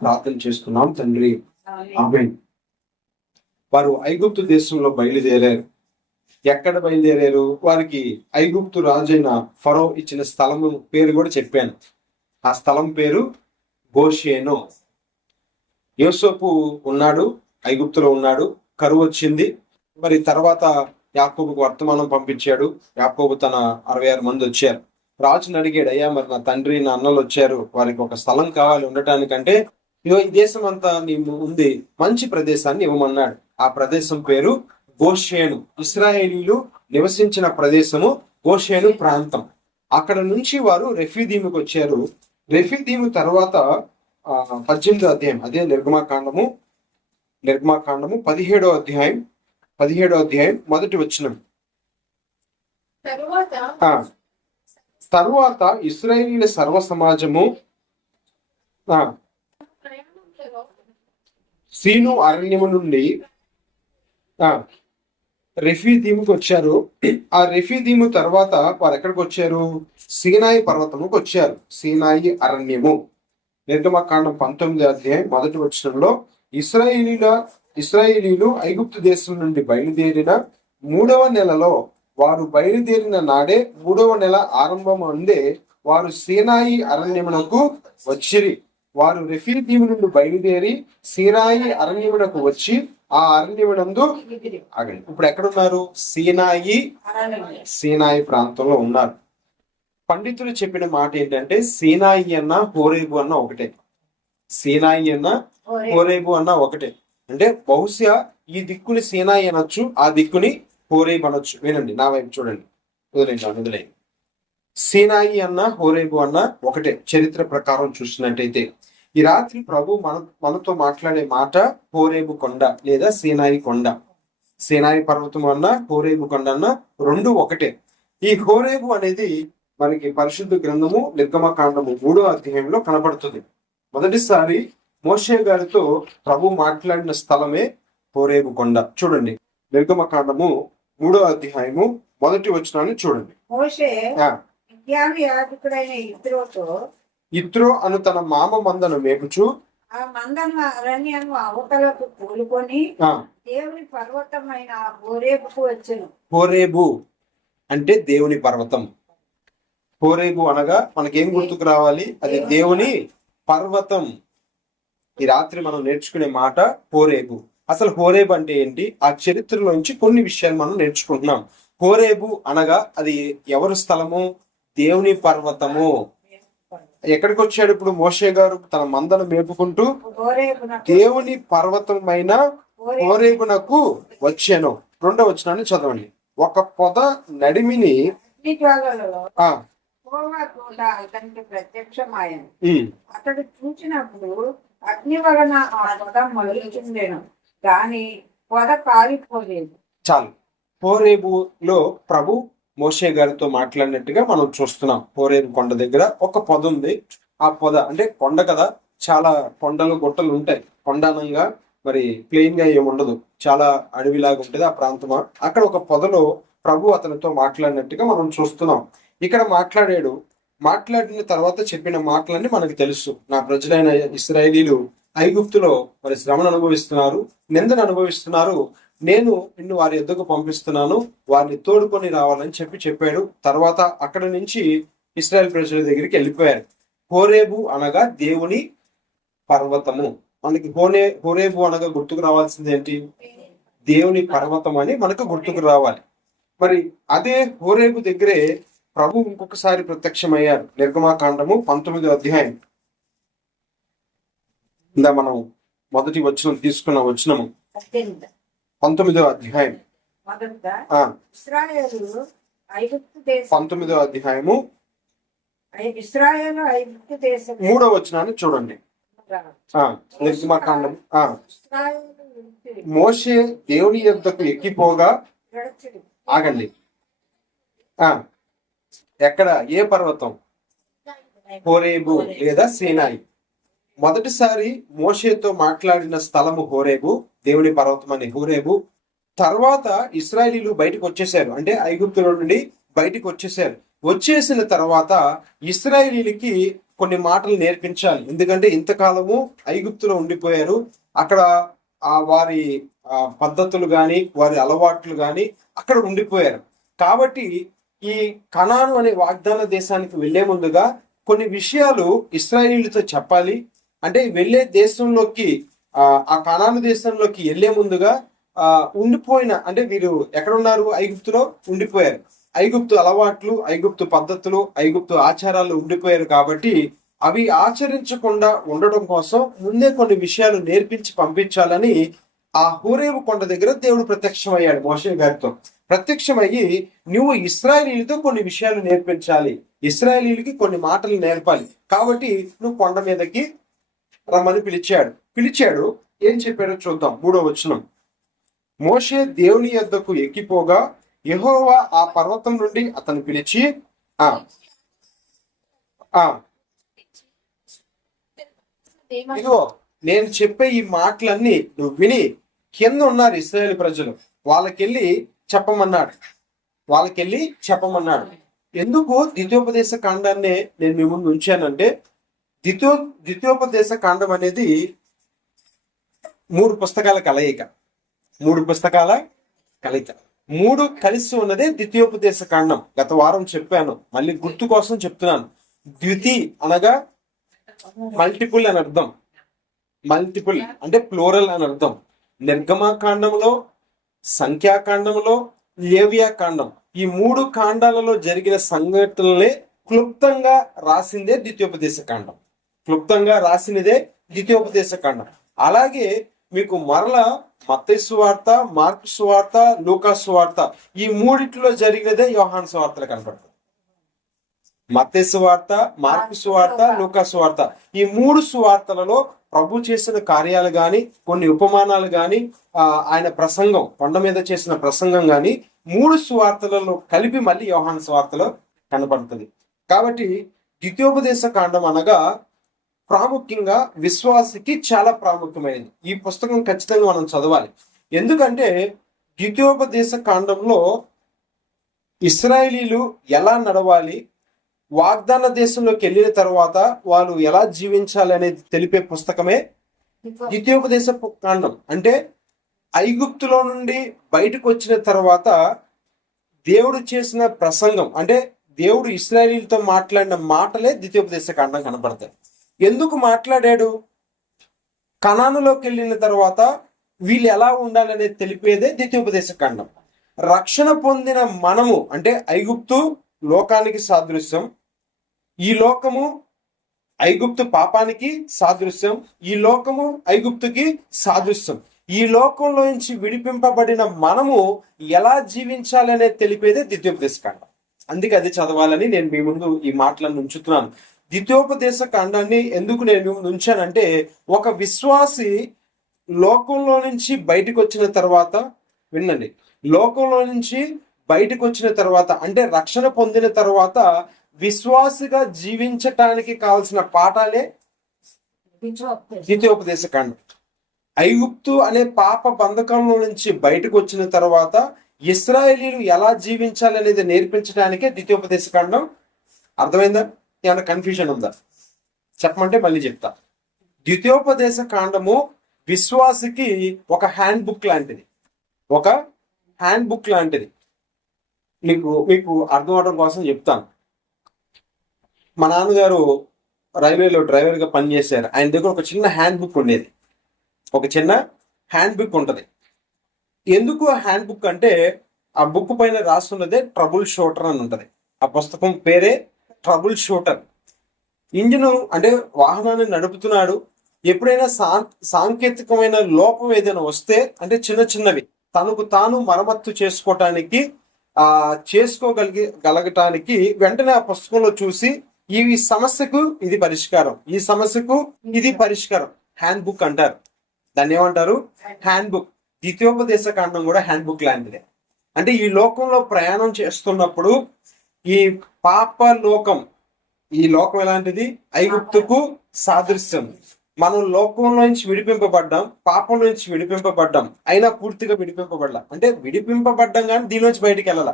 ప్రార్థన చేస్తున్నాం తండ్రి, ఆమేన్. వారు ఐగుప్తు దేశంలో బయలుదేరారు. ఎక్కడ బయలుదేరారు? వారికి ఐగుప్తు రాజైన ఫరో ఇచ్చిన స్థలము పేరు కూడా చెప్పాను. ఆ స్థలం పేరు గోషేను. యోసేపు ఉన్నాడు, ఐగుప్తులో ఉన్నాడు. కరువు వచ్చింది. మరి తర్వాత యాకోబుకు వర్తమానం పంపించాడు. యాకోబు తన 66 మంది వచ్చారు. రాజుని అడిగాడు, అయ్యా మరి నా తండ్రి నా అన్నలు వచ్చారు, వారికి ఒక స్థలం కావాలి ఉండటానికంటే, ఇదో ఈ దేశం అంతా నీ ఉంది, మంచి ప్రదేశాన్ని ఇవ్వమన్నాడు. ఆ ప్రదేశం పేరు గోషేను. ఇశ్రాయేలీలు నివసించిన ప్రదేశము గోషేను ప్రాంతం. అక్కడ నుంచి వారు రెఫీదీముకు వచ్చారు. రెఫీదీము తర్వాత 18వ అధ్యాయం, అదే నిర్గమాకాండము 17వ అధ్యాయం మొదటి వచనం. తరువాత ఇశ్రాయేలీల సర్వ సమాజము సీను అరణ్యము నుండి రెఫీదీముకు వచ్చారు. ఆ రెఫీదీము తర్వాత వారు ఎక్కడికి వచ్చారు? సీనాయి పర్వతముకు వచ్చారు. సీనాయి అరణ్యము. నిర్గమకాండం 19వ అధ్యాయం మొదటి వచనంలో ఇశ్రాయేలీలు ఐగుప్తు దేశం నుండి బయలుదేరిన 3వ నెలలో, వారు బయలుదేరిన నాడే 3వ నెల ఆరంభం అందే వారు సీనాయి అరణ్యమునకు వచ్చిరి. వారు రెఫీదీము నుండి బయలుదేరి సీనాయి అరణ్యమునకు వచ్చి ఆ అరణ్యమునందు ఆగండి. ఇప్పుడు ఎక్కడున్నారు? సీనాయి ప్రాంతంలో ఉన్నారు. పండితులు చెప్పిన మాట ఏంటంటే, సీనాయి అన్న హోరేబు అన్న ఒకటే. సీనాయి అన్న హోరేబు అన్న ఒకటే. అంటే బహుశా ఈ దిక్కుని సీనాయి అనొచ్చు, ఆ దిక్కుని హోరేబు అనొచ్చు. వినండి, నా వైపు చూడండి. వదిలేండి. సీనాయి అన్న హోరేబు అన్న ఒకటే చరిత్ర ప్రకారం చూసినట్టయితే. ఈ రాత్రి ప్రభు మనతో మాట్లాడే మాట హోరేబు కొండ లేదా సీనాయి కొండ. సీనాయి పర్వతం అన్న హోరేబు కొండ అన్న రెండు ఒకటే. ఈ హోరేబు అనేది మనకి పరిశుద్ధ గ్రంథము నిర్గమకాండము 3వ అధ్యాయంలో కనబడుతుంది. మొదటిసారి మోషే గారితో ప్రభు మాట్లాడిన స్థలమే హోరేబు కొండ. చూడండి, నిర్గమకాండము 3వ అధ్యాయము మొదటి వచనాన్ని చూడండి. మోషే యాజకుడైన ఇత్రో అను తన మామ మందను మేపుచు ఆ మందను అరణ్యము అవతలకు కూలుకొని దేవుని పర్వతమైన హోరేబుకు వచ్చెను. హోరేబు అంటే దేవుని పర్వతం. హోరేబు అనగా మనకేం గుర్తుకు రావాలి? అది దేవుని పర్వతం. ఈ రాత్రి మనం నేర్చుకునే మాట హోరేబు. అసలు హోరేబు అంటే ఏంటి? ఆ చరిత్రలోంచి కొన్ని విషయాలు మనం నేర్చుకుంటున్నాం. హోరేబు అనగా అది ఎవరి స్థలము? దేవుని పర్వతము. ఎక్కడికి వచ్చాడు ఇప్పుడు మోషే గారు? తన మందను మేపుకుంటూ దేవుని పర్వతమైన హోరేబునకు వచ్చాను. 2వ వచనాన్ని చదవండి. ఒక పొద నడిమిని అతనికి ప్రత్యక్షమాయను. అతడు చూచినప్పుడు అగ్ని వలన ఆ పొద మొదలుచుండెను, కానీ పొద కాలిపోలేదు. చాలు. హోరేబులో ప్రభు మోషే గారితో మాట్లాడినట్టుగా మనం చూస్తున్నాం. హోరేబు కొండ దగ్గర ఒక పొద ఉంది. ఆ పొద అంటే కొండ కదా, చాలా కొండలు గుట్టలు ఉంటాయి. కొండానంగా మరి ప్లెయిన్ గా ఏముండదు, చాలా అడవిలాగా ఉంటుంది ఆ ప్రాంతమా. అక్కడ ఒక పొదలో ప్రభు అతనితో మాట్లాడినట్టుగా మనం చూస్తున్నాం. ఇక్కడ మాట్లాడిన తర్వాత చెప్పిన మాటలన్నీ మనకు తెలుసు. నా ప్రజలైన ఇశ్రాయేలీలు ఐగుప్తులో మరి శ్రమను అనుభవిస్తున్నారు, నిందను అనుభవిస్తున్నారు. నేను నిన్ను వారి యొద్దకు పంపిస్తున్నాను, వారిని తోడుకొని రావాలని చెప్పాడు. తర్వాత అక్కడ నుంచి ఇశ్రాయేల్ ప్రజల దగ్గరికి వెళ్ళిపోయారు. హోరేబు అనగా దేవుని పర్వతము. మనకి హోరేబు అనగా గుర్తుకు రావాల్సింది ఏంటి? దేవుని పర్వతం అని మనకు గుర్తుకు రావాలి. మరి అదే హోరేబు దగ్గరే ప్రభు ఇంకొకసారి ప్రత్యక్షమయ్యారు. నిర్గమాకాండము 19వ అధ్యాయం. ఇందా మనం మొదటి వచనం తీసుకున్న వచనము 19వ అధ్యాయం 19వ అధ్యాయము 3వ వచనాన్ని చూడండి. నిర్గమాకాండం. మోషే దేవుని యొద్దకు ఎక్కిపోగా, ఆగండి, ఎక్కడ? ఏ పర్వతం? హోరేబు లేదా సీనాయి. మొదటిసారి మోషేతో మాట్లాడిన స్థలము హోరేబు, దేవుని పర్వతం అని హోరేబు. తర్వాత ఇశ్రాయేలీలు బయటకు వచ్చేసారు, అంటే ఐగుప్తుల నుండి బయటకు వచ్చేసారు. వచ్చేసిన తర్వాత ఇశ్రాయేలీలకి కొన్ని మాటలు నేర్పించాలి. ఎందుకంటే ఇంతకాలము ఐగుప్తులో ఉండిపోయారు. అక్కడ వారి పద్ధతులు గాని వారి అలవాట్లు గాని అక్కడ ఉండిపోయారు. కాబట్టి ఈ కనాను అనే వాగ్దాన దేశానికి వెళ్లే ముందుగా కొన్ని విషయాలు ఇశ్రాయేలీయులతో చెప్పాలి. అంటే వెళ్లే దేశంలోకి ఆ కనాను దేశంలోకి వెళ్లే ముందుగా ఉండిపోయిన, అంటే వీరు ఎక్కడున్నారు? ఐగుప్తులో ఉండిపోయారు. ఐగుప్తు అలవాట్లు, ఐగుప్తు పద్ధతులు, ఐగుప్తు ఆచారాలు ఉండిపోయారు. కాబట్టి అవి ఆచరించకుండా ఉండడం కోసం ముందే కొన్ని విషయాలు నేర్పించి పంపించాలని ఆ హోరేబు కొండ దగ్గర దేవుడు ప్రత్యక్షమయ్యాడు. మోషే గారితో ప్రత్యక్షమయ్యి, నువ్వు ఇశ్రాయేలీయులతో కొన్ని విషయాలు నేర్పించాలి, ఇశ్రాయేలీయులకి కొన్ని మాటలు నేర్పాలి, కాబట్టి నువ్వు కొండ మీదకి రమ్మని పిలిచాడు. ఏం చెప్పాడో చూద్దాం. 3వ వచనం. మోషే దేవుని యొద్దకు ఎక్కిపోగా యెహోవా ఆ పర్వతం నుండి అతను పిలిచి ఇదిగో నేను చెప్పే ఈ మాటలన్నీ నువ్వు విని, కింద ఉన్నారు ఇశ్రాయేలు ప్రజలు, వాళ్ళకెళ్ళి చెప్పమన్నాడు. ఎందుకు ద్వితీయోపదేశ కాండాన్ని నేను మీ ముందు ఉంచానంటే, ద్వితీయోపదేశ కాండం అనేది 3 పుస్తకాల కలయిక. 3 కలిసి ఉన్నదే ద్వితీయోపదేశ కాండం. గత వారం చెప్పాను, మళ్ళీ గుర్తు కోసం చెప్తున్నాను. ద్వితి అనగా మల్టిపుల్ అని అర్థం. మల్టిపుల్ అంటే ప్లూరల్ అని అర్థం. నిర్గమకాండంలో, సంఖ్యాకాండంలో, లేవియా కాండం, ఈ 3 కాండాలలో జరిగిన సంఘటనలే క్లుప్తంగా రాసిందే ద్వితీయోపదేశ కాండం. అలాగే మీకు మరలా మత్తయి సువార్త, మార్కు సువార్త, లూకా సువార్త, ఈ 3 జరిగినదే యోహాను సువార్తలు కనపడుతుంది. మత్తయి సువార్త, మార్కు సువార్త, లూకా సువార్త, ఈ 3 సువార్తలలో ప్రభు చేసిన కార్యాలు గాని, కొన్ని ఉపమానాలు గాని, ఆయన ప్రసంగం, కొండ మీద చేసిన ప్రసంగం గాని 3 సువార్తలలో కలిపి మళ్ళీ యోహాను సువార్తలో కనపడుతుంది. కాబట్టి ద్వితీయోపదేశ కాండం అనగా ప్రాముఖ్యంగా విశ్వాసికి చాలా ప్రాముఖ్యమైనది. ఈ పుస్తకం ఖచ్చితంగా మనం చదవాలి. ఎందుకంటే ద్వితీయోపదేశ కాండంలో ఇశ్రాయేలీలు ఎలా నడవాలి, వాగ్దాన దేశంలోకి వెళ్ళిన తర్వాత వాళ్ళు ఎలా జీవించాలి అనేది తెలిపే పుస్తకమే ద్వితీయోపదేశ కాండం. అంటే ఐగుప్తులో నుండి బయటకు వచ్చిన తర్వాత దేవుడు చేసిన ప్రసంగం, అంటే దేవుడు ఇశ్రాయేలీలతో మాట్లాడిన మాటలే ద్వితీయోపదేశ కాండం కనపడతాయి. ఎందుకు మాట్లాడాడు? కనానులోకి వెళ్ళిన తర్వాత వీళ్ళు ఎలా ఉండాలనేది తెలిపేదే ద్వితీయోపదేశ కాండం. రక్షణ పొందిన మనము, అంటే ఐగుప్తు లోకానికి సాదృశ్యం, ఈ లోకము ఐగుప్తు పాపానికి సాదృశ్యం, ఈ లోకము ఐగుప్తుకి సాదృశ్యం. ఈ లోకంలో నుంచి విడిపింపబడిన మనము ఎలా జీవించాలనేది తెలిపేదే ద్వితీయోపదేశ కాండం. అందుకే అది చదవాలని నేను మీ ముందు ఈ మాటలను ఉంచుతున్నాను. ద్వితీయోపదేశ కాండాన్ని ఎందుకు నేను మీ ముందు ఉంచానంటే, ఒక విశ్వాసి లోకంలో నుంచి బయటకు వచ్చిన తర్వాత, వినండి, లోకంలో నుంచి బయటకు వచ్చిన తర్వాత అంటే రక్షణ పొందిన తర్వాత విశ్వాసిగా జీవించటానికి కావాల్సిన పాఠాలే ద్వితీయోపదేశ కాండం. ఐగుప్తు అనే పాప బంధకంలో నుంచి బయటకు వచ్చిన తర్వాత ఇశ్రాయేలీలు ఎలా జీవించాలి అనేది నేర్పించడానికే ద్వితీయోపదేశ కాండం. అర్థమైందా? ఏమైనా కన్ఫ్యూజన్ ఉందా? చెప్పమంటే మళ్ళీ చెప్తా. ద్వితీయోపదేశ కాండము విశ్వాసికి ఒక హ్యాండ్ బుక్ లాంటిది. మీకు అర్థం అవడం కోసం చెప్తాను. మా నాన్నగారు రైల్వేలో డ్రైవర్గా పనిచేశారు. ఆయన దగ్గర ఒక చిన్న హ్యాండ్ బుక్ ఉండేది. ఉంటుంది. ఎందుకు ఆ హ్యాండ్ బుక్ అంటే, ఆ బుక్ పైన రాస్తున్నదే ట్రబుల్ షూటర్ అని ఉంటది. ఆ పుస్తకం పేరే ట్రబుల్ షూటర్. ఇంజిన్ అంటే వాహనాన్ని నడుపుతున్నాడు, ఎప్పుడైనా సాంకేతికమైన లోపం ఏదైనా వస్తే, అంటే చిన్నవి తనకు తాను మరమ్మత్తు చేసుకోగలగటానికి వెంటనే ఆ పుస్తకంలో చూసి ఈ సమస్యకు ఇది పరిష్కారం, ఈ సమస్యకు ఇది పరిష్కారం, హ్యాండ్ బుక్ అంటారు. దాన్ని ఏమంటారు? Hand book. ద్వితీయోపదేశ కాండం కూడా హ్యాండ్ బుక్ లాంటిదే. అంటే ఈ లోకంలో ప్రయాణం చేస్తున్నప్పుడు ఈ లోకం ఎలాంటిది? ఐగుప్తుకు సాదృశ్యం. మనం లోకంలో నుంచి విడిపింపబడ్డాం, పాపం నుంచి విడిపింపబడ్డాం, అయినా పూర్తిగా విడిపింపబడ్డాం. అంటే విడిపింపబడ్డాం కానీ దీనిలోంచి బయటికి వెళ్ళాల.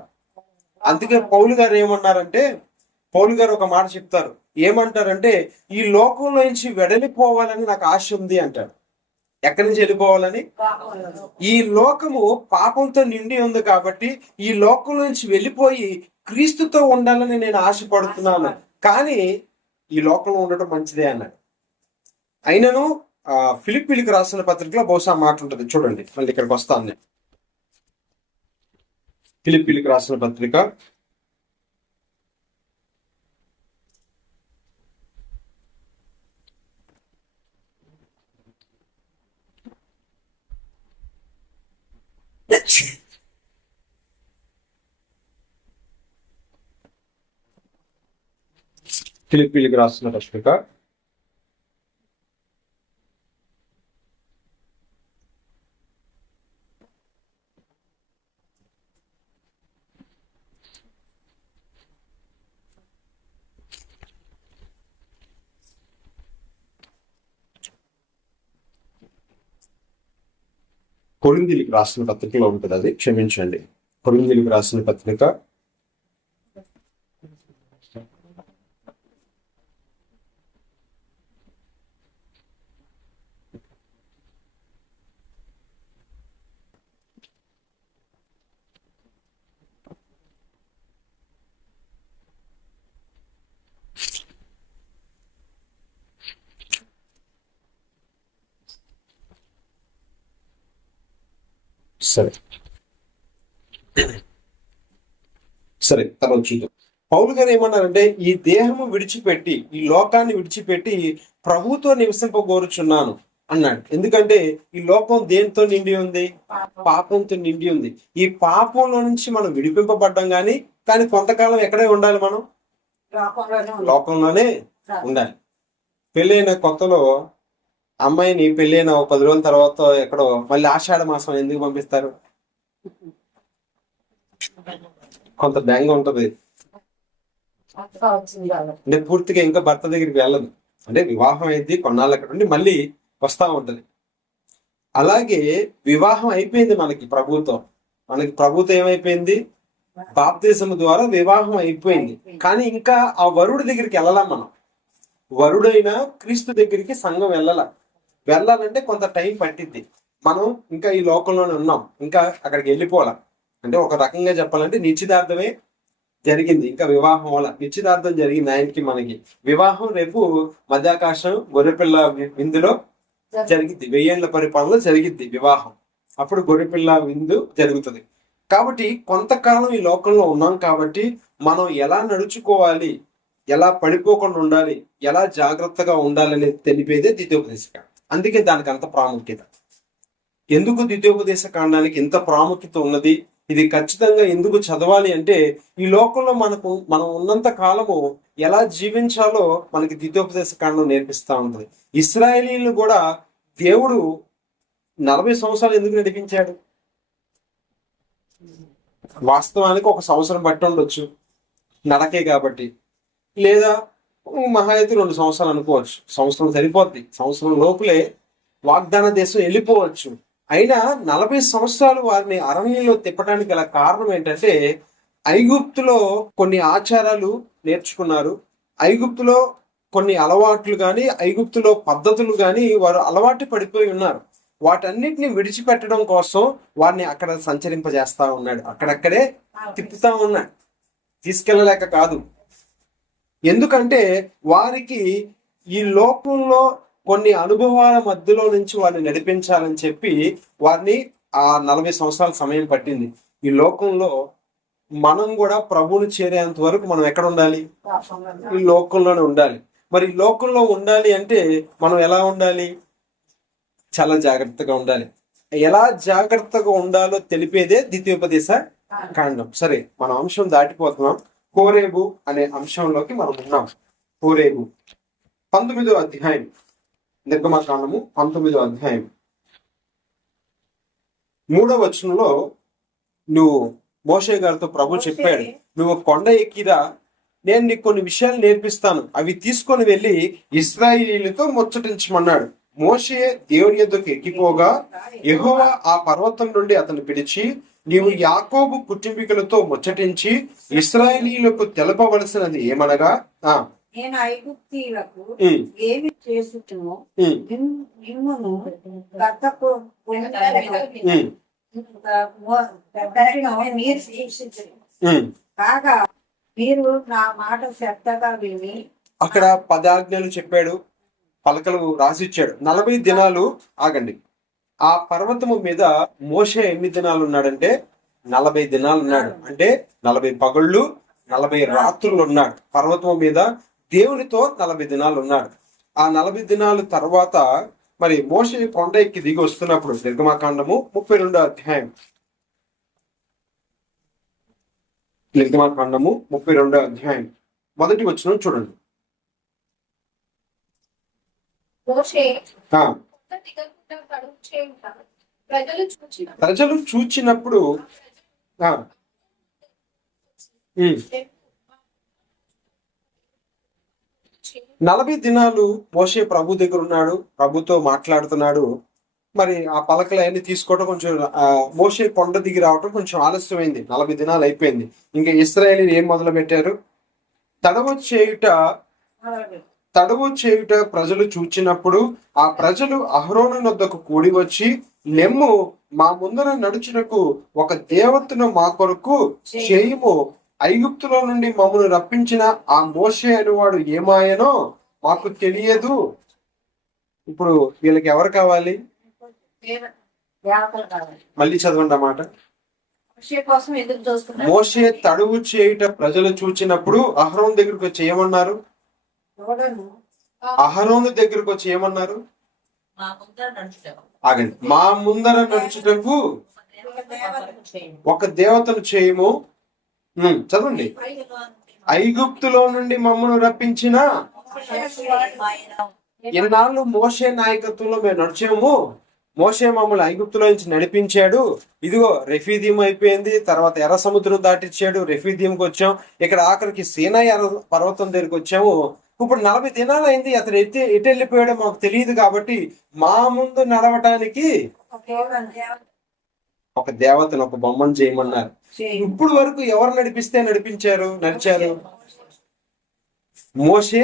అందుకే పౌలు గారు ఏమన్నారంటే, పౌలు గారు ఒక మాట చెప్తారు. ఏమంటారంటే, ఈ లోకంలో నుంచి వెడలిపోవాలని నాకు ఆశ ఉంది అంటారు. ఎక్కడి నుంచి వెళ్ళిపోవాలని? ఈ లోకము పాపంతో నిండి ఉంది కాబట్టి ఈ లోకం నుంచి వెళ్ళిపోయి క్రీస్తుతో ఉండాలని నేను ఆశపడుతున్నాను. కానీ ఈ లోకంలో ఉండటం మంచిదే అన్నాడు. అయినను ఫిలిప్పీలకు రాసిన పత్రికలో బహుశా మాట ఉంటుంది, చూడండి. మళ్ళీ ఇక్కడికి వస్తాను నేను. ఫిలిప్పీలకు రాసిన పత్రిక ఫిలిప్పీలకు రాసిన పత్రిక కొరింథీయులకు రాసిన పత్రికలో ఉంటుంది, అది క్షమించండి. కొరింథీయులకు రాసిన పత్రిక సరే తర్వాత చూద్దాం. పౌలు గారు ఏమన్నారంటే, ఈ దేహము విడిచిపెట్టి, ఈ లోకాన్ని విడిచిపెట్టి ప్రభుతో నివసింపగోరుచున్నాను అన్నాడు. ఎందుకంటే ఈ లోకం దేంతో నిండి ఉంది? పాపంతో నిండి ఉంది. ఈ పాపంలో నుంచి మనం విడిపింపబడ్డాం కానీ కొంతకాలం ఎక్కడే ఉండాలి? మనం లోకంలోనే ఉండాలి. పెళ్ళైన కొత్తలో అమ్మాయిని పెళ్ళైన 10 రోజుల తర్వాత ఎక్కడో మళ్ళీ ఆషాఢ మాసం ఎందుకు పంపిస్తారు? కొంత బెంగ ఉంటది, అంటే పూర్తిగా ఇంకా భర్త దగ్గరికి వెళ్ళదు. అంటే వివాహం అయింది, కొన్నాళ్ళు అక్కడ ఉండి మళ్ళీ వస్తా ఉంటది. అలాగే వివాహం అయిపోయింది మనకి ప్రభుత్వం. ఏమైపోయింది? బాప్తిజం ద్వారా వివాహం అయిపోయింది. కానీ ఇంకా ఆ వరుడి దగ్గరికి వెళ్ళాలా మనం. వరుడైన క్రీస్తు దగ్గరికి సంఘం వెళ్ళాలంటే కొంత టైం పట్టిద్ది. మనం ఇంకా ఈ లోకంలోనే ఉన్నాం, ఇంకా అక్కడికి వెళ్ళిపోవాలా. అంటే ఒక రకంగా చెప్పాలంటే నిశ్చితార్థమే జరిగింది, ఇంకా వివాహం వల్ల నిశ్చితార్థం జరిగింది. ఆయనకి మనకి వివాహం రేపు మధ్యాకాశం గొర్రెపిల్ల విందులో జరిగిద్ది. 1000 ఏళ్ల పరిపాలనలో జరిగిద్ది వివాహం. అప్పుడు గొర్రెపిల్ల విందు జరుగుతుంది. కాబట్టి కొంతకాలం ఈ లోకంలో ఉన్నాం కాబట్టి మనం ఎలా నడుచుకోవాలి, ఎలా పడిపోకుండా ఉండాలి, ఎలా జాగ్రత్తగా ఉండాలి అనేది తెలిపేదే ద్వితీయోపదేశ కాండం. అందుకే దానికి అంత ప్రాముఖ్యత. ఎందుకు ద్వితీయోపదేశ కాండానికి ఎంత ప్రాముఖ్యత ఉన్నది, ఇది ఖచ్చితంగా ఎందుకు చదవాలి అంటే, ఈ లోకంలో మనం ఉన్నంత కాలము ఎలా జీవించాలో మనకి ద్వితీయోపదేశ కాండం నేర్పిస్తా ఉంటుంది. ఇశ్రాయేలీయులను కూడా దేవుడు 40 సంవత్సరాలు ఎందుకు నడిపించాడు? వాస్తవానికి 1 సంవత్సరం బట్టి ఉండొచ్చు నడకే కాబట్టి, లేదా మహా అయితే 2 సంవత్సరాలు అనుకోవచ్చు. సంవత్సరం సరిపోద్ది, సంవత్సరం లోపులే వాగ్దాన దేశం వెళ్ళిపోవచ్చు. అయినా 40 సంవత్సరాలు వారిని అరణ్యంలో తిప్పడానికి గల కారణం ఏంటంటే, ఐగుప్తులో కొన్ని ఆచారాలు నేర్చుకున్నారు, ఐగుప్తులో కొన్ని అలవాట్లు కానీ, ఐగుప్తులో పద్ధతులు కానీ వారు అలవాటు పడిపోయి ఉన్నారు. వాటన్నిటిని విడిచిపెట్టడం కోసం వారిని అక్కడ సంచరింపజేస్తా ఉన్నాడు, అక్కడక్కడే తిప్పుతా ఉన్నాడు, తీసుకెళ్ళలేక కాదు. ఎందుకంటే వారికి ఈ లోకంలో కొన్ని అనుభవాల మధ్యలో నుంచి వారిని నడిపించాలని చెప్పి వారిని ఆ 40 సంవత్సరాల సమయం పట్టింది. ఈ లోకంలో మనం కూడా ప్రభువుని చేరేంత వరకు మనం ఎక్కడ ఉండాలి? ఈ లోకంలోనే ఉండాలి. మరి ఈ లోకంలో ఉండాలి అంటే మనం ఎలా ఉండాలి? చాలా జాగ్రత్తగా ఉండాలి. ఎలా జాగ్రత్తగా ఉండాలో తెలిపేదే ద్వితీయోపదేశ కాండం. సరే, మన అంశం దాటిపోతున్నాం. హోరేబు అనే అంశంలోకి మనం ఉన్నాం. హోరేబు 19వ అధ్యాయం, నిర్గమకాండము 19వ అధ్యాయం 3వ వచనంలో నువ్వు మోషే గారితో ప్రభు చెప్పాడు, నువ్వు కొండ ఎక్కిరా, నేను నీకు కొన్ని విషయాలు నేర్పిస్తాను, అవి తీసుకొని వెళ్ళి ఇశ్రాయేలీయులతో ముచ్చటించమన్నాడు. మోషే దేవుని యొద్దకు ఎక్కిపోగా యెహోవా ఆ పర్వతం నుండి అతను పిలిచి, నీవు యాకోబు కుటుంబీకులతో ముచ్చటించి ఇశ్రాయేలీయులకు తెలపవలసినది ఏమనగా నేను ఐగుప్తీయులకు ఉమ్, ఏమి చేసుతునో ఉమ్, మిమ్మును గతపు ఉమ్, మీరు సూచించరు. ఉమ్. కాగా మీరు నా మాట శ్రద్ధగా విని అక్కడ 10 ఆజ్ఞలు చెప్పాడు, పలకలు రాసిచ్చాడు. 40 దినాలు ఆగండి. ఆ పర్వతము మీద మోషే ఎన్ని దినాలు ఉన్నాడంటే 40 దినాలు ఉన్నాడు. అంటే 40 పగళ్ళు 40 రాత్రులు ఉన్నాడు పర్వతం మీద. దేవునితో 40 దినాలు ఉన్నాడు. ఆ 40 దినాల తర్వాత మరి మోషే కొండ ఎక్కి దిగి వస్తున్నప్పుడు, నిర్గమాకాండము 32వ అధ్యాయం, నిర్గమాకాండము 32వ అధ్యాయం మొదటి వచనం చూడండి. మోషే ఆ, కొండ దిగకుండా కడుగు చేయుట ప్రజలు చూచిన ప్రజలు చూచినప్పుడు ఆ, ఉమ్, 40 దినాలు మోషే ప్రభు దగ్గర ఉన్నాడు, ప్రభుతో మాట్లాడుతున్నాడు. మరి ఆ పలకలు అవన్నీ తీసుకోవడం కొంచెం మోషే కొండ దిగి రావటం కొంచెం ఆలస్యమైంది. 40 దినాలు అయిపోయింది. ఇంకా ఇశ్రాయేలీయులు ఏం మొదలు పెట్టారు? తడవు చేయుట ప్రజలు చూచినప్పుడు ఆ ప్రజలు అహరోను నొద్దకు కూడి వచ్చి, లెమ్ము, మా ముందర నడుచుటకు ఒక దేవతను మా కొరకు చేయుము, ఐగుప్తులో నుండి మమ్మను రప్పించిన ఆ మోషే అనేవాడు ఏమాయనో మాకు తెలియదు. ఇప్పుడు వీళ్ళకి ఎవరు కావాలి? దేవతలు కావాలి. మళ్ళీ చదవండి అన్నమాట. మోషే కోసం ఎదురు చూస్తున్నారు. మోషే తడువు చేయుట ప్రజలు చూచినప్పుడు అహరోను దగ్గరకు వచ్చి ఏమన్నారు? చూడను అహరోను దగ్గరకు వచ్చి ఏమన్నారు? ఆగండి. మా ముందర నడుచుటకు ఒక దేవతను చేయము. చదవండి. ఐగుప్తులో నుండి మమ్మను రప్పించిన ఎన్నాళ్ళు మోషే నాయకత్వంలో మేము నడిచాము. మోషే మమ్మల్ని ఐగుప్తులో నుంచి నడిపించాడు. ఇదిగో రెఫీదీం అయిపోయింది, తర్వాత ఎర్ర సముద్రం దాటిచ్చాడు, రెఫీదీంకి వచ్చాం, ఇక్కడ ఆఖరికి సీనాయి పర్వతం దగ్గరికి వచ్చాము. ఇప్పుడు 40 దినాలు అయింది, అతను ఎటు వెళ్ళిపోయాడో మాకు తెలియదు. కాబట్టి మా ముందు నడవటానికి ఒక దేవతను, ఒక బొమ్మను చేయమన్నారు. ఇప్పుడు వరకు ఎవరు నడిచారు? మోషే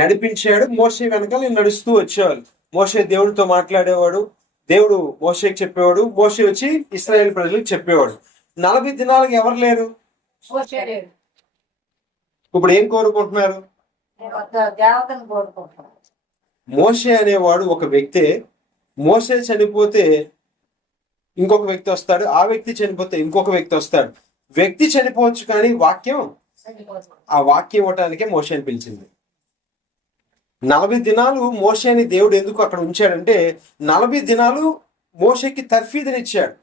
నడిపించాడు. మోషే వెనకాల నడుస్తూ వచ్చేవాళ్ళు. మోషే దేవుడితో మాట్లాడేవాడు, దేవుడు మోషేకి చెప్పేవాడు, మోషే వచ్చి ఇశ్రాయేల్ ప్రజలకు చెప్పేవాడు. 40 దినాలకు ఎవరు లేరు. ఇప్పుడు ఏం కోరుకుంటున్నారు? దేవతను కోరుకుంటున్నారు. మోషే అనేవాడు ఒక వ్యక్తే. మోషే చనిపోతే ఇంకొక వ్యక్తి వస్తాడు, ఆ వ్యక్తి చనిపోతే ఇంకొక వ్యక్తి వస్తాడు. వ్యక్తి చనిపోవచ్చు కానీ ఆ వాక్యం ఇవ్వటానికే మోషేని పిలిచింది. 40 దినాలు మోషేని దేవుడు ఎందుకు అక్కడ ఉంచాడంటే 40 దినాలు మోషేకి తర్ఫీదునిచ్చాడు.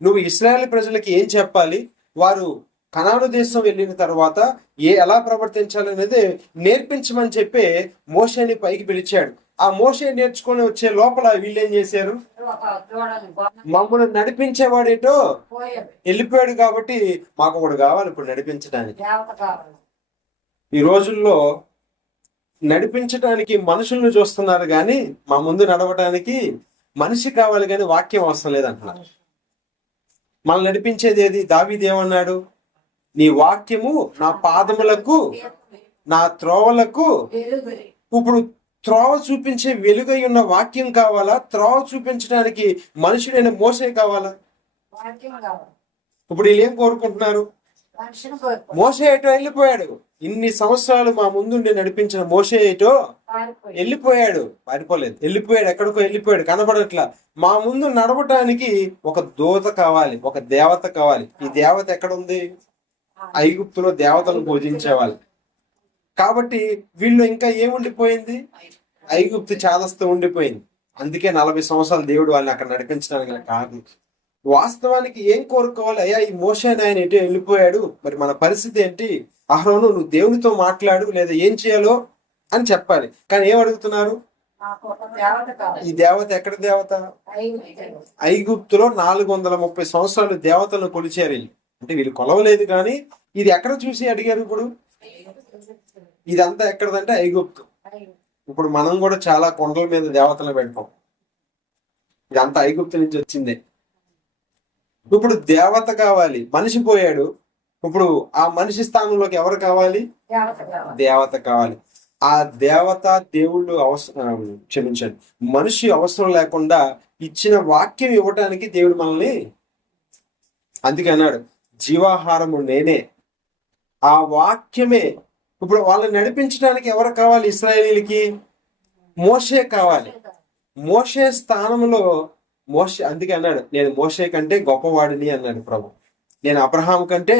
నువ్వు ఇశ్రాయేల్ ప్రజలకి ఏం చెప్పాలి, వారు కనాను దేశం వెళ్ళిన తర్వాత ఎలా ప్రవర్తించాలి అనేది నేర్పించమని చెప్పి మోషేని పైకి పిలిచాడు. ఆ మోషే నేర్చుకొని వచ్చే లోపల వీళ్ళు ఏం చేశారు? మమ్మల్ని నడిపించేవాడేటో వెళ్ళిపోయాడు, కాబట్టి మాకు ఒకడు కావాలి ఇప్పుడు నడిపించడానికి. ఈ రోజుల్లో నడిపించడానికి మనుషులను చూస్తున్నారు కానీ మా ముందు నడవటానికి మనిషి కావాలి కానీ వాక్యం అవసరం లేదంటున్నారు. మనల్ని నడిపించేది ఏది? దావీదు ఏమన్నాడు? నీ వాక్యము నా పాదములకు నా త్రోవలకు. ఇప్పుడు త్రోవ చూపించే వెలుగై ఉన్న వాక్యం కావాలా? త్రోవ చూపించడానికి మనుషుడైన మోషే కావాలా? ఇప్పుడు వీళ్ళు ఏం కోరుకుంటున్నారు? మోషే ఏటో వెళ్ళిపోయాడు. ఇన్ని సంవత్సరాలు మా ముందుండి నడిపించిన మోషే ఏటో వెళ్ళిపోయాడు. పారిపోలేదు, వెళ్ళిపోయాడు, ఎక్కడికో వెళ్ళిపోయాడు, కనబడట్లా. మా ముందు నడవటానికి ఒక దూత కావాలి, ఒక దేవత కావాలి. ఈ దేవత ఎక్కడ ఉంది? ఐగుప్తులో దేవతలను పూజించేవాళ్ళు. కాబట్టి వీళ్ళు ఇంకా ఏముండిపోయింది? ఐగుప్తు చాదస్తూ ఉండిపోయింది. అందుకే 40 సంవత్సరాలు దేవుడు వాళ్ళని అక్కడ నడిపించడానికి కారణం. వాస్తవానికి ఏం కోరుకోవాలి? అయ్యా, ఈ మోషే ఆయన ఎటు వెళ్ళిపోయాడు, మరి మన పరిస్థితి ఏంటి? అహరోను, నువ్వు దేవునితో మాట్లాడు, లేదా ఏం చేయాలో అని చెప్పాలి. కానీ ఏం అడుగుతున్నారు? ఈ దేవత ఎక్కడ దేవత? ఐగుప్తులో 430 సంవత్సరాలు దేవతలను కొలిచారు. అంటే వీళ్ళు కొలవలేదు కానీ ఇది ఎక్కడ చూసి అడిగారు? ఇప్పుడు ఇదంతా ఎక్కడదంటే ఐగుప్తు. ఇప్పుడు మనం కూడా చాలా కొండల మీద దేవతలు పెడతాం. ఇదంతా ఐగుప్తు నుంచి వచ్చిందే. ఇప్పుడు దేవత కావాలి, మనిషి పోయాడు, ఇప్పుడు ఆ మనిషి స్థానంలోకి ఎవరు కావాలి? దేవత కావాలి. దేవత కావాలి. ఆ దేవత దేవుళ్ళు అవసరం, క్షమించండి, మనిషి అవసరం లేకుండా ఇచ్చిన వాక్యం ఇవ్వటానికి దేవుడు మనల్ని, అందుకే అన్నాడు జీవాహారము నేనే. ఆ వాక్యమే. ఇప్పుడు వాళ్ళని నడిపించడానికి ఎవరు కావాలి? ఇశ్రాయేలీలకి మోషే కావాలి. మోషే స్థానంలో మోషే, అందుకే అన్నాడు నేను మోషే కంటే గొప్పవాడిని అన్నాడు ప్రభు, నేను అబ్రహాం కంటే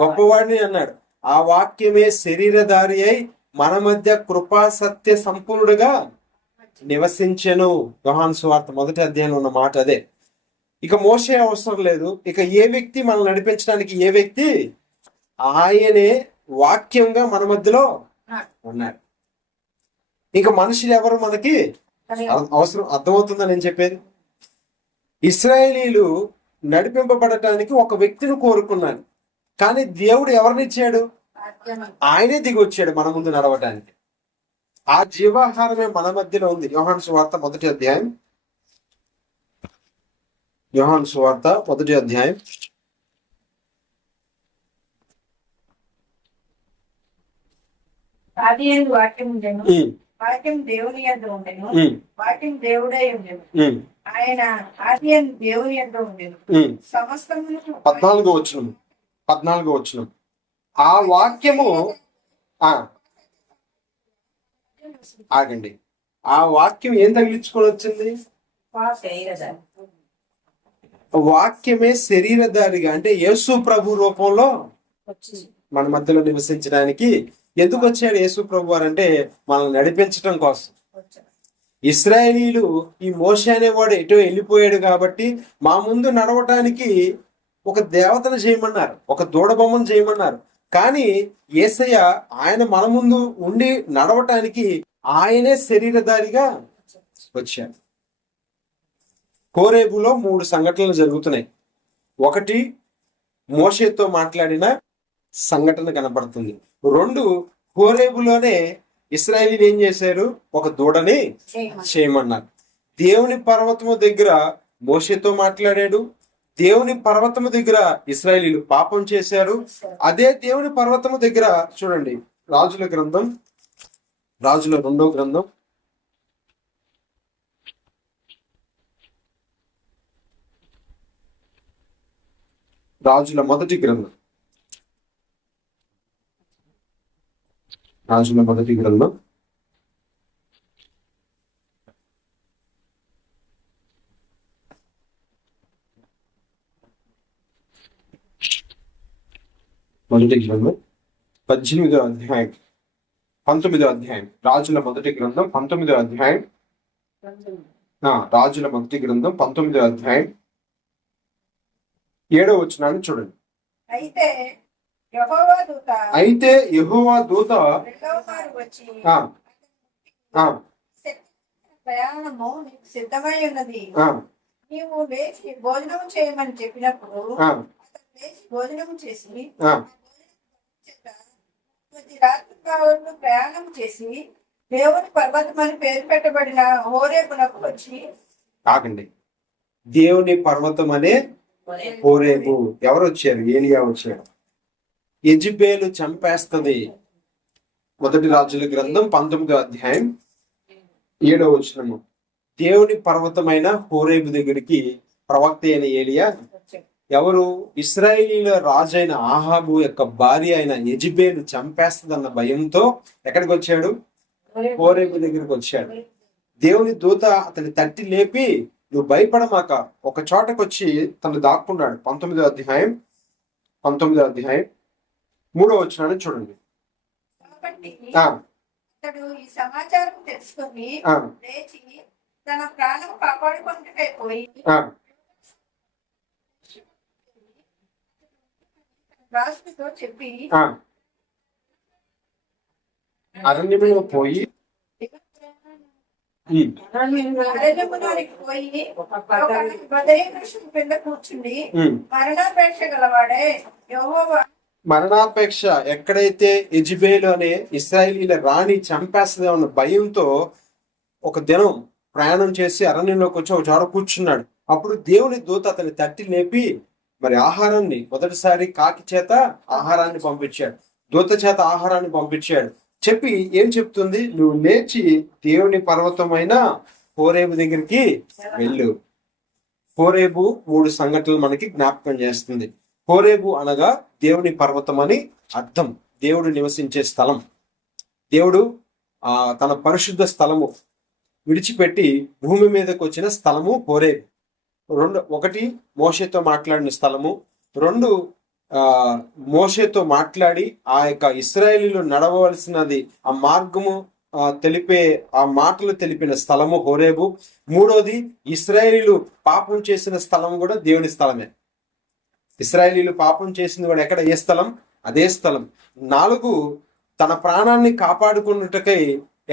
గొప్పవాడిని అన్నాడు. ఆ వాక్యమే శరీరధారి అయి మన మధ్య కృపా సత్య సంపూర్ణుడుగా నివసించెను. యోహాను సువార్త 1వ అధ్యాయంలో ఉన్న మాట అదే. ఇక మోషే అవసరం లేదు. ఇక ఏ వ్యక్తి మనల్ని నడిపించడానికి? ఏ వ్యక్తి? ఆయనే వాక్యంగా మన మధ్యలో ఉన్నాడు. ఇక మనుషులు ఎవరు మనకి అవసరం? అర్థమవుతుందని నేను చెప్పేది. ఇశ్రాయేలీలు నడిపింపబడటానికి ఒక వ్యక్తిని కోరుకున్నాను, కానీ దేవుడు ఎవరినిచ్చాడు? ఆయనే దిగి వచ్చాడు మన ముందు నడవటానికి. ఆ జీవాహారమే మన మధ్యలో ఉంది. యోహాను సువార్త 1వ అధ్యాయం, యోహాను సువార్త 1వ అధ్యాయం ఆది యందు వాక్యం ఉండెను, వాక్యం దేవుని యందు ఉండెను, వాక్యం దేవుడై ఉండెను, ఆయన ఆది యందు దేవుని యందు ఉండెను. సమస్తమును 14వ వచనం. ఆ వాక్యము ఆగండి, ఆ వాక్యం ఏం తగిలించుకొని వచ్చింది? వాక్యమే శరీరధారిగా, అంటే యేసు ప్రభు రూపంలో మన మధ్యలో నివసించడానికి ఎందుకు వచ్చాడు యేసు ప్రభు వారు? అంటే మనల్ని నడిపించడం కోసం. ఇశ్రాయేలీలు ఈ మోషే అనేవాడు ఎటో వెళ్ళిపోయాడు కాబట్టి మా ముందు నడవటానికి ఒక దేవతను చేయమన్నారు, ఒక దూడబొమ్మను చేయమన్నారు. కానీ యేసయ్య ఆయన మన ముందు ఉండి నడవటానికి ఆయనే శరీరధారిగా వచ్చాడు. హోరేబులో 3 సంఘటనలు జరుగుతున్నాయి. ఒకటి, మోషేతో మాట్లాడిన సంఘటన కనపడుతుంది. 2, హోరేబులోనే ఇశ్రాయేలీలు ఏం చేశారు? ఒక దూడని చేయమన్నారు. దేవుని పర్వతము దగ్గర మోషేతో మాట్లాడాడు. దేవుని పర్వతము దగ్గర ఇశ్రాయేలీలు పాపం చేశారు. అదే దేవుని పర్వతము దగ్గర చూడండి, రాజుల గ్రంథం, రాజుల 2వ గ్రంథం, రాజుల 1వ గ్రంథం, రాజుల 1వ గ్రంథం 1వ గ్రంథం 18వ అధ్యాయం 19వ అధ్యాయం, రాజుల 1వ గ్రంథం 19వ అధ్యాయం, రాజుల 1వ గ్రంథం 19వ అధ్యాయం 7వ వచనాన్ని చూడండి. అయితే యెహోవా దూత వచ్చి ఆ ప్రయాణము నీకు సిద్ధమై ఉన్నది, నీవు లేచి భోజనం చేయమని చెప్పినప్పుడు లేచి భోజనం చేసి కొద్ది రాత్రి కావడం ప్రయాణం చేసి దేవుని పర్వతం అని పేరు పెట్టబడిన హోరేబునకు వచ్చి. ఆగండి, దేవుని పర్వతం అనే హోరేబు. ఎవరు వచ్చారు? ఏలియా వచ్చాడు. యెజెబెలు చంపేస్తది. 1 రాజుల గ్రంథం 19వ అధ్యాయం 7వ వచనము. దేవుని పర్వతమైన హోరేబు దగ్గరికి ప్రవక్త అయిన ఏలియా, ఎవరు? ఇశ్రాయేలీల రాజైన ఆహాబు యొక్క భార్య అయిన యెజెబెలు చంపేస్తదన్న భయంతో ఎక్కడికి వచ్చాడు? హోరేబు దగ్గరికి వచ్చాడు. దేవుని దూత అతని తట్టి లేపి, నువ్వు భయపడమాక, ఒక చోటకు వచ్చి తను దాక్కున్నాడు. 19వ అధ్యాయం 3వ వచనాన్ని చూడండి. అతడు ఈ సమాచారం తెలుసుకొని లేచి తన ప్రాణం కాపాడుకుంటే పోయి రాజుతో చెప్పి అరణ్యంలో పోయి అరణ్యములోనికి పోయి బదరీవృక్షం కింద కూర్చుండి మరణాపేక్ష గలవాడే యెహోవా. మరణాపేక్ష, ఎక్కడైతే యెజెబెలు అనే ఇశ్రాయేలీల రాణి చంపేస్తుందో అన్న భయంతో ఒక దినం ప్రయాణం చేసి అరణ్యంలోకి వచ్చి ఒక చోట కూర్చున్నాడు. అప్పుడు దేవుని దూత అతని తట్టి లేపి, మరి ఆహారాన్ని మొదటిసారి కాకి చేత ఆహారాన్ని పంపించాడు, దూత చేత ఆహారాన్ని పంపించాడు. చెప్పి ఏం చెప్తుంది? నువ్వు లేచి దేవుని పర్వతమైన హోరేబు దగ్గరికి వెళ్ళు. హోరేబు 3 సంఘటనలు మనకి జ్ఞాపకం చేస్తుంది. హోరేబు అనగా దేవుని పర్వతం అని అర్థం. దేవుడు నివసించే స్థలం. దేవుడు తన పరిశుద్ధ స్థలము విడిచిపెట్టి భూమి మీదకి వచ్చిన స్థలము హోరేబు. 1 మోషేతో మాట్లాడిన స్థలము, 2 మోషేతో మాట్లాడి ఆ యొక్క ఇశ్రాయేలీలు నడవవలసినది ఆ మార్గము తెలిపే ఆ మాటలు తెలిపిన స్థలము హోరేబు. 3వది ఇశ్రాయేలీలు పాపం చేసిన స్థలం కూడా దేవుని స్థలమే. ఇశ్రాయేలీలు పాపం చేసింది కూడా ఎక్కడ? ఏ స్థలం? అదే స్థలం. 4 తన ప్రాణాన్ని కాపాడుకున్నట్టుకై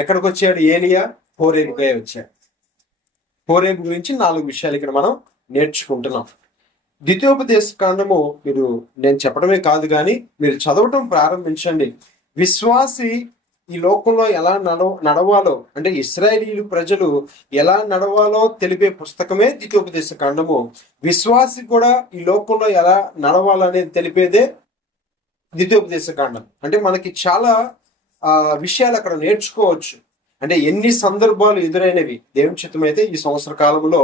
ఎక్కడికి వచ్చాడు ఏలియా? హోరేబుగా వచ్చాడు. హోరేబు గురించి 4 విషయాలు ఇక్కడ మనం నేర్చుకుంటున్నాం. ద్వితీయోపదేశ కాండము నేను చెప్పడమే కాదు కానీ మీరు చదవటం ప్రారంభించండి. విశ్వాసి ఈ లోకంలో ఎలా నడవాలో, అంటే ఇశ్రాయేలీలు ప్రజలు ఎలా నడవాలో తెలిపే పుస్తకమే ద్వితీయోపదేశ కాండము. విశ్వాసి కూడా ఈ లోకంలో ఎలా నడవాలనేది తెలిపేదే ద్వితీయోపదేశ కాండం. అంటే మనకి చాలా విషయాలు అక్కడ నేర్చుకోవచ్చు. అంటే ఎన్ని సందర్భాలు ఎదురైనవి దేవుని చిత్తమైతే ఈ సంవత్సర కాలంలో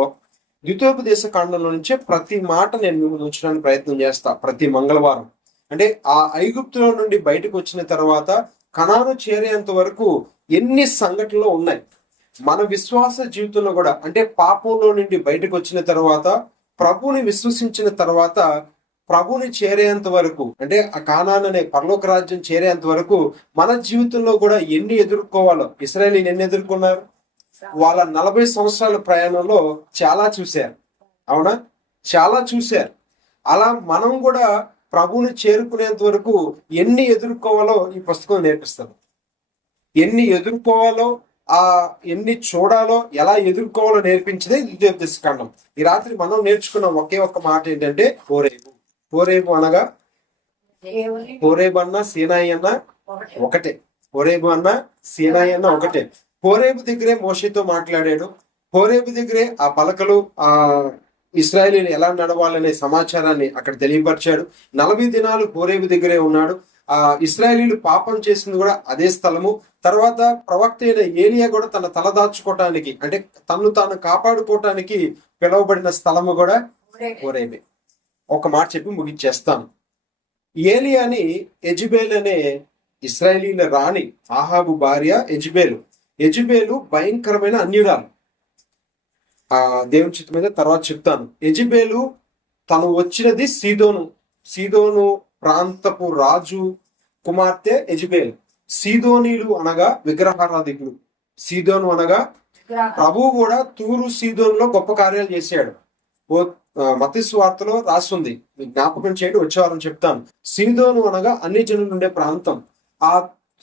ద్వితీయోపదేశ కాండంలో నుంచే ప్రతి మాట నేను ఉంచడానికి ప్రయత్నం చేస్తా ప్రతి మంగళవారం. అంటే ఆ ఐగుప్తులో నుండి బయటకు వచ్చిన తర్వాత కనాను చేరేంత వరకు ఎన్ని సంఘటనలు ఉన్నాయి. మన విశ్వాస జీవితంలో కూడా, అంటే పాపంలో నుండి బయటకు వచ్చిన తర్వాత ప్రభుని విశ్వసించిన తర్వాత ప్రభుని చేరేంత వరకు, అంటే ఆ కానాన్ అనే పరలోక రాజ్యం చేరేంత వరకు మన జీవితంలో కూడా ఎన్ని ఎదుర్కోవాలో. ఇశ్రాయేలీలు ఎన్ని ఎదుర్కొన్నారు? వాళ్ళ 40 సంవత్సరాల ప్రయాణంలో చాలా చూశారు. అవునా? చాలా చూశారు. అలా మనం కూడా ప్రభువుని చేరుకునేంత వరకు ఎన్ని ఎదుర్కోవాలో ఈ పుస్తకం నేర్పిస్తుంది. ఎన్ని ఎదుర్కోవాలో, ఎన్ని చూడాలో, ఎలా ఎదుర్కోవాలో నేర్పించదే ద్వితీయోపదేశ కాండం. ఈ రాత్రి మనం నేర్చుకున్న ఒకే ఒక్క మాట ఏంటంటే హోరేబు. హోరేబు అనగా హోరేబు అన్న సీనాయి అన్న ఒకటే. హోరేబు అన్న సీనాయి అన్న ఒకటే. హోరేబు దగ్గరే మోషేతో మాట్లాడాడు. హోరేబు దగ్గరే ఆ పలకలు ఇశ్రాయేలీలు ఎలా నడవాలనే సమాచారాన్ని అక్కడ తెలియపరిచాడు. 40 దినాలు హోరేబు దగ్గరే ఉన్నాడు. ఇశ్రాయేలీలు పాపం చేసింది కూడా అదే స్థలము. తర్వాత ప్రవక్త అయిన ఏలియా కూడా తన తల దాచుకోవటానికి, అంటే తను తాను కాపాడుకోవటానికి పిలువబడిన స్థలము కూడా హోరేబే. ఒక మాట చెప్పి ముగించేస్తాను. ఏలియాని యెజబెల్ అనే ఇశ్రాయేలీల రాణి, ఆహాబు భార్య యెజబెలు భయంకరమైన అన్యురాలు. దేవుని చిత్తం మీద తర్వాత చెప్తాను. యెజబెలు తను వచ్చినది సీదోను ప్రాంతపు రాజు కుమార్తె యెజబెల్. సీదోనీలు అనగా విగ్రహారాధికులు. సీదోను అనగా ప్రభువు కూడా తూరు సీదోనులో గొప్ప కార్యాలు చేశాడు. మత్తయి సువార్తలో రాస్తుంది, జ్ఞాపకం చేయండి, వచ్చేవారం చెప్తాను. సీదోను అనగా అన్ని జనులు ఉండే ప్రాంతం. ఆ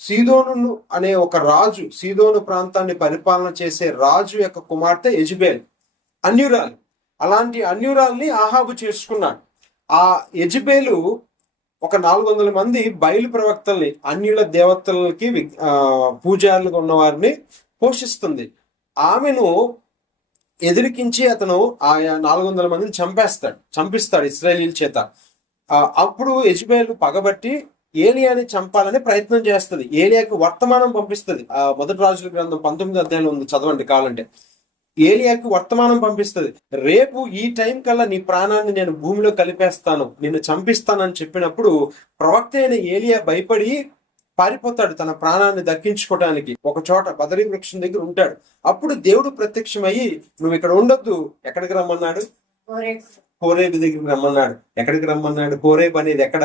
సీదోను అనే ఒక రాజు, సీదోను ప్రాంతాన్ని పరిపాలన చేసే రాజు యొక్క కుమార్తె యెజబెల్ అన్యురాలు. అలాంటి అన్యురాల్ని ఆహాబు చేసుకున్నాడు. ఆ యెజబెలు ఒక 400 మంది బయలు ప్రవక్తల్ని, అన్యుల దేవతలకి పూజారులుగా ఉన్న వారిని పోషిస్తుంది. ఆమెను ఎదిరికించి అతను ఆ 400 మందిని చంపిస్తాడు ఇశ్రాయేలీల చేత. అప్పుడు యెజబెలు పగబట్టి ఏలియాని చంపాలని ప్రయత్నం చేస్తుంది. ఏలియాకి వర్తమానం పంపిస్తుంది. మొదటి రాజుల గ్రంథం 19వ అధ్యాయంలో ఉంది, చదవండి కావాలంటే. ఏలియాకి వర్తమానం పంపిస్తుంది. రేపు ఈ టైం కల్లా నీ ప్రాణాన్ని నేను భూమిలో కలిపేస్తాను, నిన్ను చంపిస్తానని చెప్పినప్పుడు ప్రవక్త అయిన ఏలియా భయపడి పారిపోతాడు తన ప్రాణాన్ని దక్కించుకోవడానికి. ఒక చోట బదరీ వృక్షం దగ్గర ఉంటాడు. అప్పుడు దేవుడు ప్రత్యక్షమయ్యి, నువ్వు ఇక్కడ ఉండొద్దు, ఎక్కడికి రమ్మన్నాడు? హోరేబు దగ్గరికి రమ్మన్నాడు. ఎక్కడికి రమ్మన్నాడు? హోరేబు అనేది ఎక్కడ?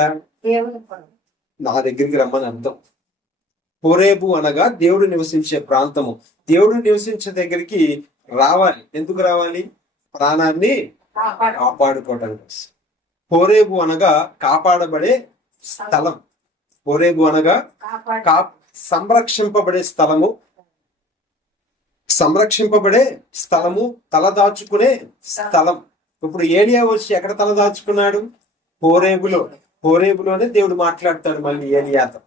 నా దగ్గరికి రమ్మని అర్థం. హోరేబు అనగా దేవుడు నివసించే ప్రాంతము. దేవుడు నివసించే దగ్గరికి రావాలి. ఎందుకు రావాలి? ప్రాణాన్ని కాపాడుకోవటానికి. హోరేబు అనగా కాపాడబడే స్థలం. హోరేబు అనగా సంరక్షింపబడే స్థలము. సంరక్షింపబడే స్థలము, తలదాచుకునే స్థలం. ఇప్పుడు ఏలియా వచ్చి ఎక్కడ తలదాచుకున్నాడు? హోరేబులోనే దేవుడు మాట్లాడతాడు మళ్ళీ ఏలియాతో.